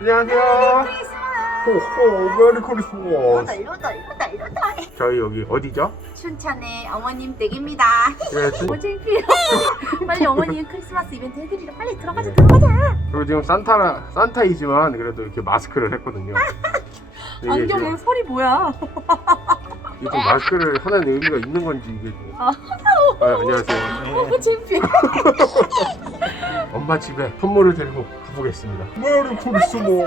안녕하세요. 호호 메리 이러다 크리스마스. 이러다 이러다 이러다 저희 여기 어디죠? 춘천의 어머님 댁입니다 네, 진- 뭐 창피해 빨리 어머니 크리스마스 이벤트 해드리러 빨리 들어가자 들어가자 그리고 지금 산타라 산타이지만 그래도 이렇게 마스크를 했거든요. 이게 안경에 지금 설이 뭐야 이게 좀 마스크를 하는 의미가 있는 건지 이게 좀. 아. 아, 안녕하세요. 어 창피해 엄마 집에 선물을 데리고 가보겠습니다. 메리 크리스마스. 오,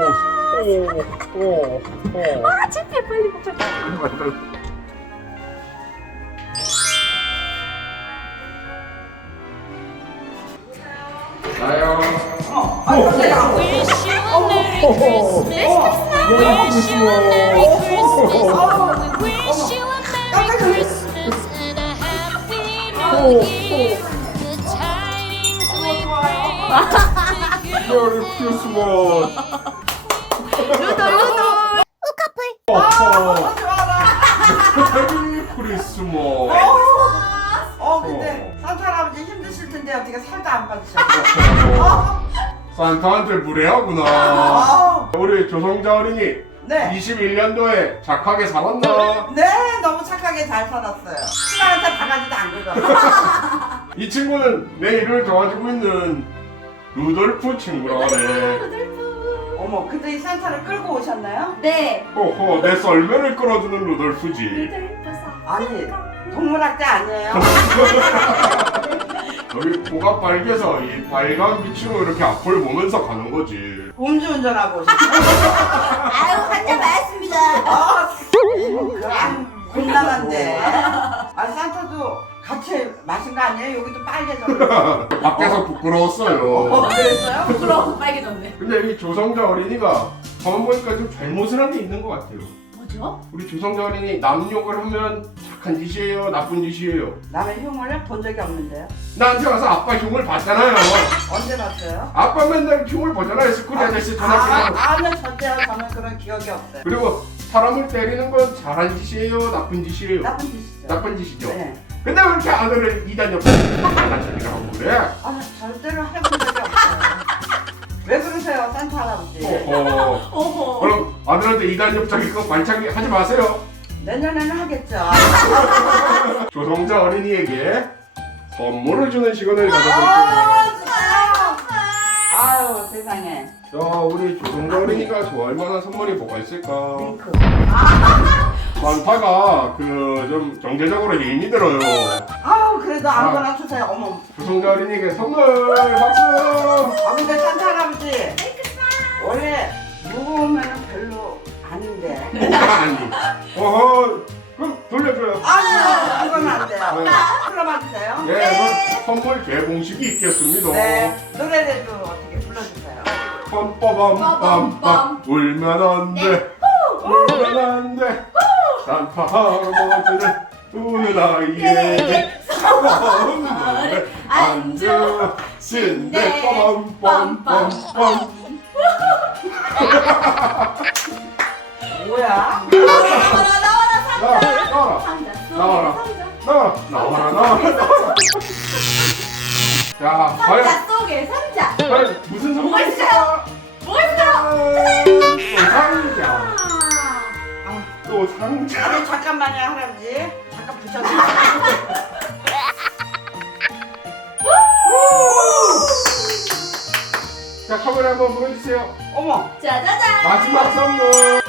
오, 오. 아 창피해 빨리 가자 나요. Wish you a Merry Christmas. 메리 크리스마스. 어허. 메리 크리스마스. 어 근데 산타 할아버지 힘드실 텐데 어떻게 살도 안 빠지셨어요? 산타한테 무례하구나. 아, 우리 조성자 어린이 네. 21년도에 착하게 살았나? 네 너무 착하게 잘 살았어요. 신랑한테 바가지도 안 긁었어. 이 친구는 내 일을 도와주고 있는 루돌프 친구라네. 어머 근데 이 산타를 끌고 오셨나요? 네 호호, 내 썰매를 끌어주는 루돌프지. 루돌프 아니 동물학자 아니에요? 여기 코가 빨개서 이 빨간 빛으로 이렇게 앞을 보면서 가는 거지. 음주운전하고. 아유 한잔 맞았습니다 아, 곤란한데. 아 산타도 같이 마신 거 아니에요? 여기도 빨개졌는데. 밖에서 부끄러웠어요. 어, 그랬어요? 부끄러워서 빨개졌네 근데 이 조성자 어린이가 가만 보니까 좀 잘못을 한 게 있는 것 같아요. 뭐죠? 우리 조성자 어린이 남 욕을 하면 착한 짓이에요, 나쁜 짓이에요. 남의 흉을 본 적이 없는데요. 나한테 와서 아빠 흉을 봤잖아요. 언제 봤어요? 아빠 맨날 흉을 보잖아요. 스쿨 아저씨 전화 아, 끼고. 아, 아니요 절대요. 저는 그런 기억이 없어요. 그리고 사람을 때리는 건 잘한 짓이에요, 나쁜 짓이에요. 나쁜 짓이죠. 나쁜 짓이죠. 네. 근데 왜 이렇게 아들을 이단 옆에 척이라 하고 그래? 아, 절대로 해본 적이 없어요. 왜 그러세요, 산타 할아버지? 어허. 어허 그럼 아들한테 이단 그거 반창기 하지 마세요. 내년에는 하겠죠. 조성자 어린이에게 선물을 주는 시간을 가져볼게요. 아? 아유, 세상에. 자, 우리 조성자 어린이가 좋아할 만한 선물이 뭐가 있을까? 링크. 산타가 그 좀 경제적으로 힘이 들어요. 아우, 그래도 아무거나 주세요. 어머. 조성자 어린이에게 선물 박수! 아, 근데 산타 할아버지. 원래 무거우면 별로 아닌데. 아니. 어허, 그럼 돌려줘요. 아니요, 그건 안 돼요. 불러봐 주세요. 예, 그 선물 개봉식이 있겠습니다. 네. 노래를 좀 어떻게 불러주세요. 빰빠밤빰빰 울면 안 돼. 울면 안 돼. 산타 할아버지는 우는 아이에게 사랑을 안 주신대 빰빰빰빰빰 뭐야? 나와라 나와라 나와라 나와라 상자 나와라. 상자 나와라 나와라 나와라 자 과연 상자 속에 상자 과연 무슨 뭐 선물이 있어요? 뭐 있어요? 또 상자 아, 또 상자 아니, 잠깐만요, 할아버지. 잠깐 붙여주세요. 자 카메라 한번 보여주세요 어머. 짜자잔 마지막 선물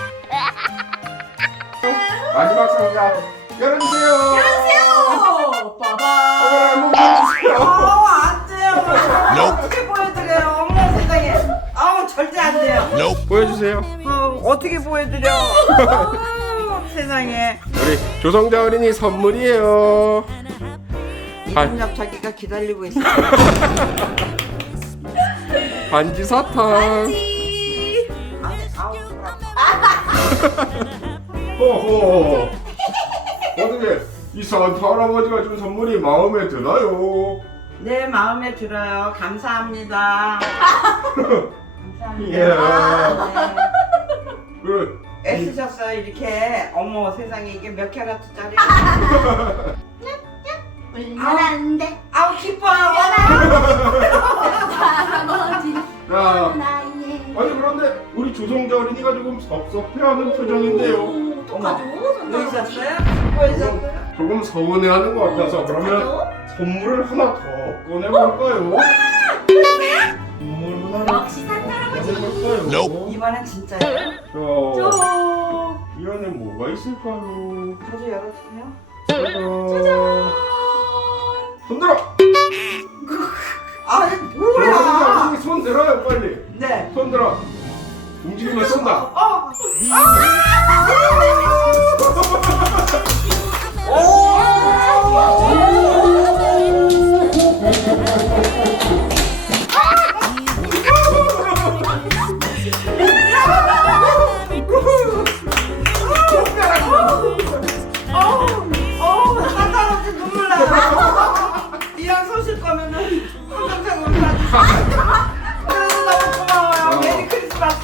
마지막 상자 열어주세요 안녕하세요 빠바 카메라 한번 보여주세요 아우, 안 돼요. 어떻게 보여드려요? 어머, 세상에. 아우, 절대 안 돼요. 보여주세요 어, 어떻게 보여드려? 아우, 세상에. 우리 조성자 어린이 선물이에요 반, 이분엽 자기가 기다리고 있어. 반지 사탕 지 아우, 아우, 호호 어떻게 이 산타 할아버지가 준 선물이 마음에 드나요? 네, 마음에 들어요. 감사합니다. 감사합니다. 예. 네. 그래 애쓰셨어요, 이렇게. 어머, 세상에 이게 몇 캐럿짜리. 울면 안돼 아우, 기뻐요. 할아버지 자 나의 아니 그런데 우리 조성자 어린이가 조금 섭섭해하는 표정인데요. 어떡하죠? 여기 있었어요? 보이셨어요? 조금 서운해하는 것 같아서 그러면 어떡하죠? 선물을 하나 더 꺼내볼까요? 선물 하나 역시 산타 할아버지. 꺼내볼까요? 이번엔 진짜예요? 자, 저. 이 안에 뭐가 있을까요? 저도 열어주세요. 짜잔! 손들어! 조성자 뭐야? 손 들어요 빨리 네. 손 들어 움직이면 쏜다 어. 어,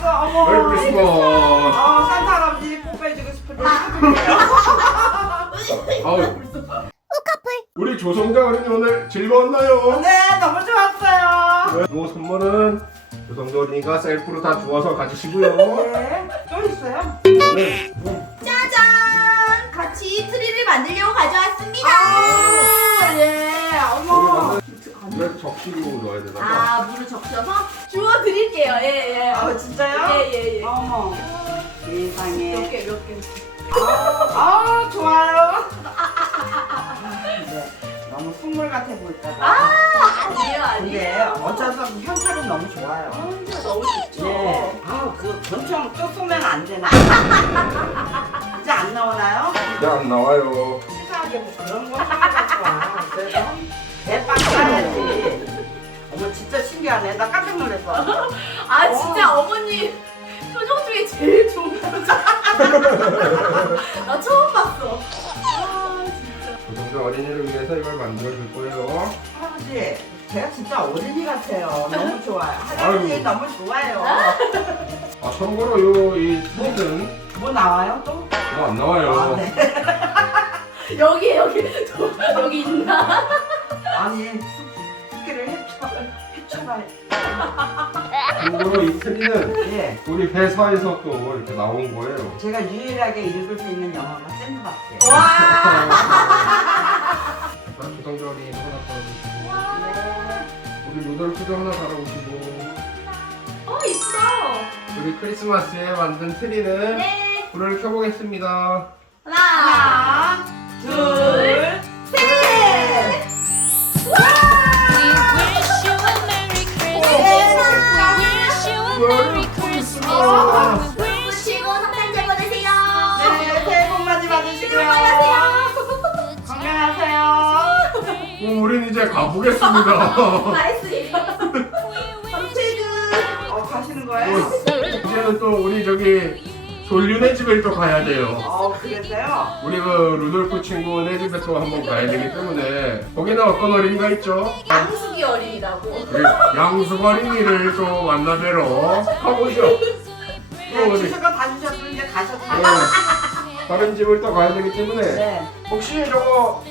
어머. 메리 크리스마스 어, 산타 할아버지 뽀뽀해주고 싶은데. 아우 우리 조성자 어린이 오늘 즐거웠나요? 네, 너무 좋았어요. 이 선물은 조성자 어린이가 셀프로 다 주워서 가지시고요 네, 또 있어요? 네. 짜 왜 접시로 넣어야 되나 봐 아, 물을 적셔서 주워 드릴게요. 예, 예. 아, 진짜요? 예, 예, 예. 어머. 세상에. 몇 개, 몇 개. 아, 좋아요. 네, 너무 선물 같아 보일까봐. 아, 아니에요, 근데 아니에요. 어쩌서 현찰은 너무 좋아요. 아, 너무 좋죠. 예. 아, 그 권총 또 쏘면 안 되나? 이제 안 나오나요? 이제 안 나와요 치사하게 뭐 그런 거 하는 와 그래서 대빵 싸야지. 어머 진짜 신기하네. 나 깜짝 놀랐어. 아, 진짜 어머니 표정 중에 제일 좋은 표정. 나 처음 봤어. 아, 진짜. 조성자 어린이를 위해서 이걸 만들어 줄 거예요 할아버지, 제가 진짜 어린이 같아요. 너무 좋아요. 할아버지 아유. 너무 좋아요. 아 참고로 요이 트릭은 뭐 나와요 또? 뭐안 나와요 아, 네. 여기, 여기, 저, 여기 있나? 아니 숙기를 해쳐 해쳐봐야. 참고로 이 트리는 예. 우리 회사에서 또 이렇게 나온 거예요 제가 유일하게 읽을 수 있는 영어가 샌드박스예요. 어린이도 하나 달아주시고 우리 루돌프도 하나 달아오시고 어, 이쁘다. 우리 크리스마스에 만든 트리는 네. 불을 켜보겠습니다 하나, 하나, 둘, 우린 이제 가보겠습니다 나이스예요. 퇴근. 어, 가시는 거예요? 이제는 또 우리 저기 졸류네 집에 또 가야 돼요 어, 그래서요? 우리 그 루돌프 친구네 집에 또 한번 가야 되기 때문에 거기는 어떤 어린이가 있죠? 양숙이 어린이라고. 우리 양숙 어린이를 또 만나뵈러 가보죠 네, 어디? 주소가 다 주셨으면 이제 네. 가셨어요. 다른 집을 또 가야 되기 때문에 네. 혹시 저거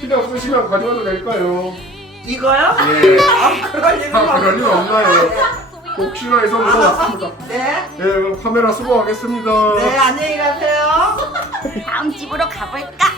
필요 없으시면 가져가도 될까요? 이거요? 예. 아, 그럴 일은 아, 그럴 일 없나요? 네. 혹시나 해서 물어봤습니다. 네. 예, 그럼 카메라 수고하겠습니다. 네, 안녕히 가세요. 다음 집으로 가볼까?